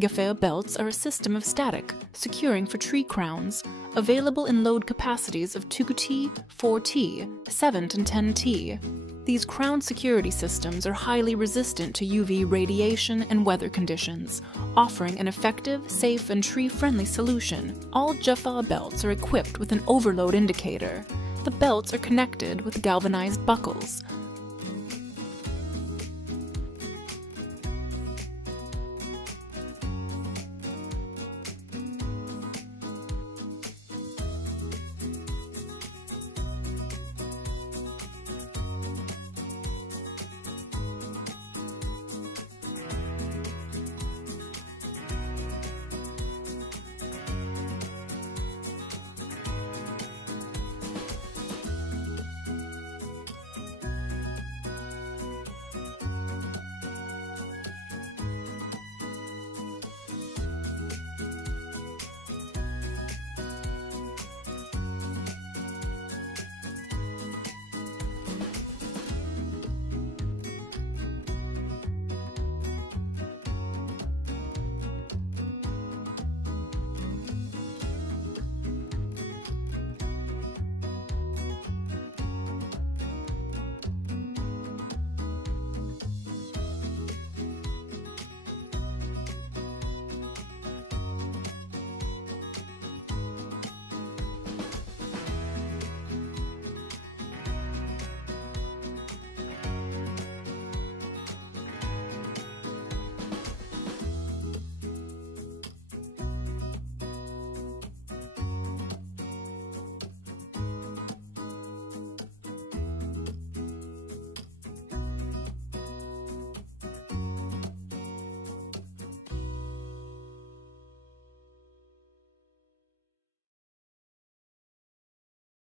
Gefea belts are a system of static, securing for tree crowns, available in load capacities of 2T, 4T, 7 and 10T. These crown security systems are highly resistant to UV radiation and weather conditions, offering an effective, safe, and tree-friendly solution. All Gefea belts are equipped with an overload indicator. The belts are connected with galvanized buckles,